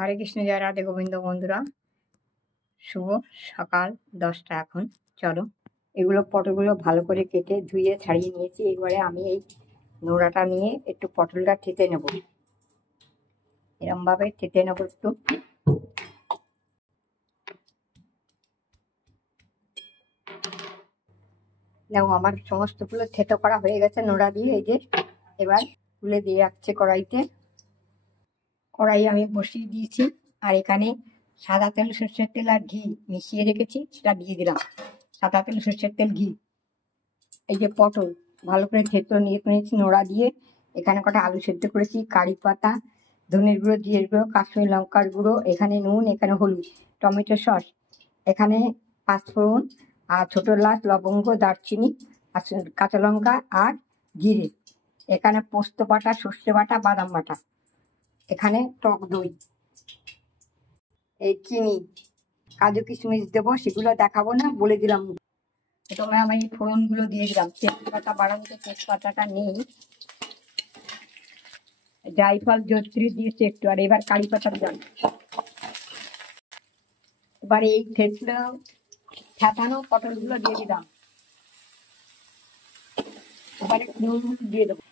হরে কৃষ্ণ, জয় রাধে গোবিন্দ। বন্ধুরা, শুভ সকাল 10টা এখন। চলো, এগুলো পটলগুলো ভালো করে কেটে ধুয়ে ছাড়িয়ে নিয়েছি। এবারে আমি এই নোড়াটা নিয়ে একটু পটলটা থেতে নেব, এরমভাবে থেতে নেব একটু। দেখো, আমার সমস্তগুলো থেতো করা হয়ে গেছে নোড়া দিয়ে। এই যে এবার তুলে দিয়ে যাচ্ছে কড়াইতে। কড়াই আমি বসিয়ে দিয়েছি, আর এখানে সাদা তেল, সর্ষের তেল আর ঘি মিশিয়ে রেখেছি, সেটা দিয়ে দিলাম। সাদা তেল, সর্ষের তেল, ঘি। এই যে পটল ভালো করে থেতো নিয়েছি নোড়া দিয়ে। এখানে কটা আলু সেদ্ধ করেছি, কারি পাতা, ধনের গুঁড়ো, জিরের গুঁড়ো, কাশ্মীরি লঙ্কার গুঁড়ো, এখানে নুন, এখানে হলুদ, টমেটো সস, এখানে পাঁচফোড়ন আর ছোট এলাচ, লবঙ্গ, দারচিনি, কাঁচা লঙ্কা আর জিরে, এখানে পোস্ত বাটা, সর্ষে বাটা, বাদাম বাটা, এখানে টক দই, এই চিনি, কাজু কিশমিশ দেবো, সেগুলো দেখাবো না, বলে দিলাম। প্রথমে আমি এই ফোড়নগুলো দিয়ে দিলাম। তেজপাতা বাড়ানোতে তেজপাতাটা নেই, জায়ফল, জয়িত্রী দিয়েছি একটু, আর এবার কারি পাতা দিলাম। এবার এই থেতানো পটলগুলো দিয়ে দিলাম। এবারে নুন দিয়ে দেবো।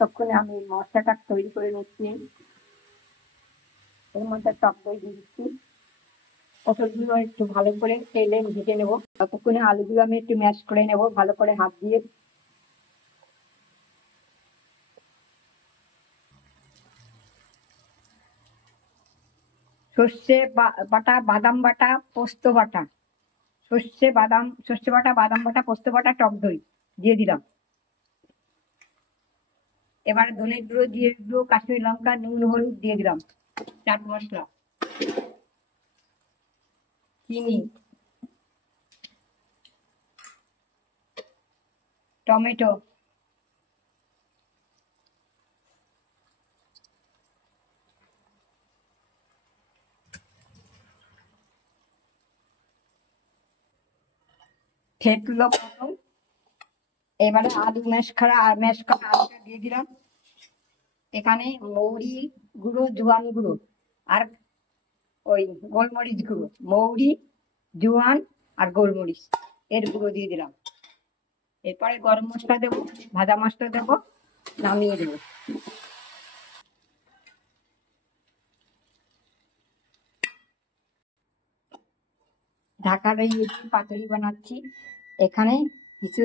ততক্ষণে আমি মশলাটা তৈরি করে নিচ্ছি। এর মধ্যে টক দই দিয়ে দিচ্ছি। পটলগুলো একটু ভালো করে তেলে ভেজে নেবো। ততক্ষণে আলুগুলো আমি একটু ম্যাশ করে নেবো ভালো করে হাত দিয়ে। সর্ষে বাটা, বাদাম বাটা, পোস্ত বাটা, সর্ষে বাটা, বাদাম বাটা, পোস্ত বাটা, টক দই দিয়ে দিলাম। এবার ধনের গুঁড়ো, জিরের গুঁড়ো, কাশ্মীরি লঙ্কা, নুন, হলুদ দিয়ে দিলাম। চাট মশলা, চিনি, টমেটো, থেতলো পটল। এবারে আলু ম্যাশ করা আলুটা দিয়ে দিলাম। এখানে মৌরি গুঁড়ো, জোয়ান গুঁড়ো আর ওই গোলমরিচ গুঁড়ো, মৌরি, জোয়ান আর গোলমরিচ এর গুঁড়ো দিয়ে দিলাম। এরপরে গরম মশলা দেবো, ভাজা মশলা দেবো, নামিয়ে দেবো। ঢাকা দিয়ে পাতুরি বানাচ্ছি। এখানে কিছু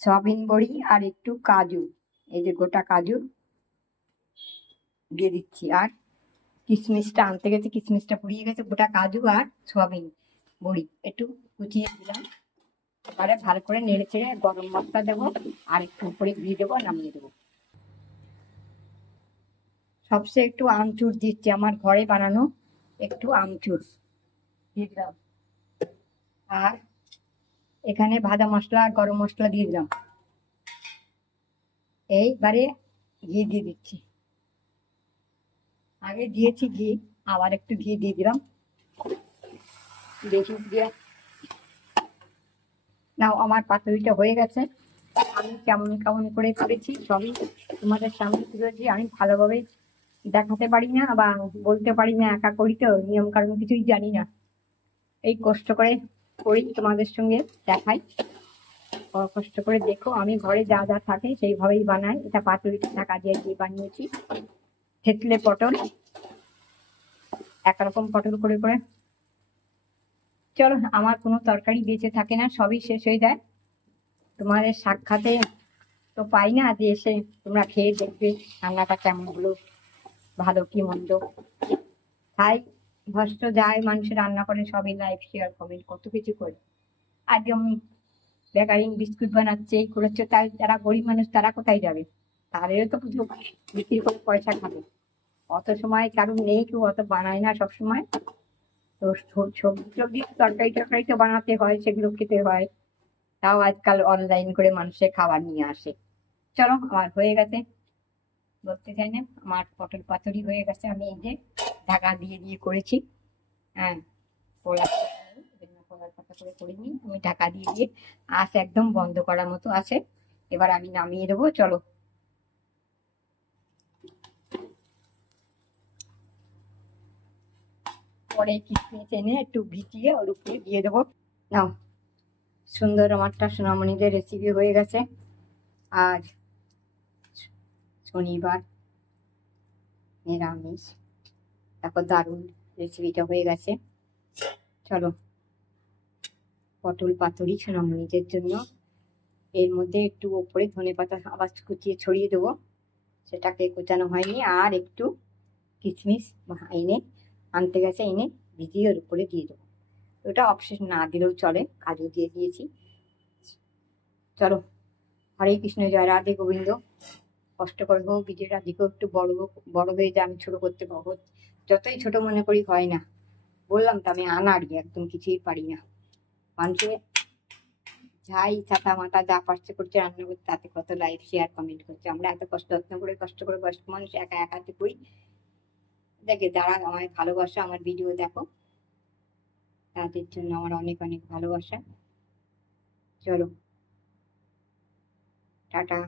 সয়াবিন বড়ি আর একটু কাজু, এই যে গোটা কাজু দিয়ে দিচ্ছি। আর কিশমিশটা আনতে গেছে, কিশমিশটা পুড়িয়ে গেছে। গোটা কাজু আর সয়াবিন বড়ি একটু কুচিয়ে দিলাম। এবারে ভালো করে নেড়ে চেড়ে গরম মশলা দেবো, আর একটু উপরে ঘি দেবো, নামিয়ে দেবো। সবচেয়ে একটু আমচুর দিচ্ছি, আমার ঘরে বানানো একটু আমচুর দিয়ে দিলাম। আর এখানে ভাজা মশলা আর গরম মশলা দিয়ে দিলাম। এইবারে ঘি দিয়ে দিচ্ছি। আগে দিয়েছি ঘি, আবার একটু ঘি দিয়ে দিলাম। বেশি দিয়ে নাও, আমার পাতুরিটা হয়ে গেছে। আমি কেমন কেমন করে করেছি সবই তোমাদের সামনে তুলেছি। আমি ভালোভাবে দেখাতে পারি না বা বলতে পারি না, একা করি তো, নিয়ম কারণ কিছুই জানি না। এই কষ্ট করে করি, তোমাদের সঙ্গে দেখাই, কষ্ট করে দেখো। আমি ঘরে যা যা থাকে সেইভাবেই বানাই। এটা পাতুরিটা ঢাকা দিয়ে বানিয়েছি। থেতলে পটল, একরকম পটল করে করে। চলো, আমার কোনো তরকারি বেঁচে থাকে না, সবই শেষ হয়ে যায়। তোমাদের সাক্ষাতে তো পাই না যে এসে তোমরা খেয়ে দেখবে রান্নাটা কেমন হলো, ভালো কি মন্দ। তাই ভস্ত যায় মানুষের রান্না করে, সবই লাইভ শেয়ার কমেন্ট কত কিছু করে। আর যেমন বেকারিং বিস্কুট বানাচ্ছে, এই করেছে, তাই যারা গরিব মানুষ তারা কোথায় যাবে? তাদেরও তো কিছু বিক্রি করে পয়সা খাবে। অত সময় কারণ নেই, কেউ অত বানায় না সব সময়। তো সবজি তরকারি টরকারি তো বানাতে হয়, সেগুলো খেতে হয়। তাও আজকাল অনলাইন করে মানুষের খাবার নিয়ে আসে। চলো, আমার হয়ে গেছে, বলতে চাই না, আমার পটল পাতুরি হয়ে গেছে। আমি এই যে ঢাকা দিয়ে দিয়ে করেছি। হ্যাঁ, কলার পাতা করে করিনি, আমি ঢাকা দিয়ে দিয়ে আঁচ একদম বন্ধ করার মতো আছে। এবার আমি নামিয়ে দেবো। চলো। তারপরে কিশমিশ এনে একটু ভিজিয়ে ওর উপরে দিয়ে দেবো। নাও, সুন্দর আমারটা সোনামণিদের রেসিপি হয়ে গেছে। আজ শনিবার, নিরামিষ। তারপর দারুণ রেসিপিটা হয়ে গেছে। চলো, পটল পাতুরি সোনামণিদের জন্য। এর মধ্যে একটু ওপরে ধনেপাতা আবার কুচিয়ে ছড়িয়ে দেবো, সেটাকে কোচানো হয়নি। আর একটু কিশমিশ এনে আনতে গেছে, এনে ভিজিয়ে ওর উপরে দিয়ে দেবো। ওটা অবশেষ না দিলেও চলে, কাজু দিয়ে দিয়েছি। চলো, হরে কৃষ্ণ, জয় রাধে গোবিন্দ। কষ্ট করে হোক ভিডিওটা দিকেও একটু বড় হয়ে যায়, আমি ছোট করতে পারবো। যতই ছোট মনে করি হয় না, বললাম তো আমি আনাড়ি, একদম কিছুই পারি না। মানুষের যাই ছাতা মাথা যা পারছে করছে রান্না করতে, তাতে কত লাইক শেয়ার কমেন্ট করছে। আমরা এত যত্ন করে কষ্ট করে বয়স্ক মানুষ একা একাতে করি। দেখে যারা আমায় ভালোবাসা, আমার ভিডিও দেখো, তাদের জন্য আমার অনেক অনেক ভালোবাসা। চলো, টাটা।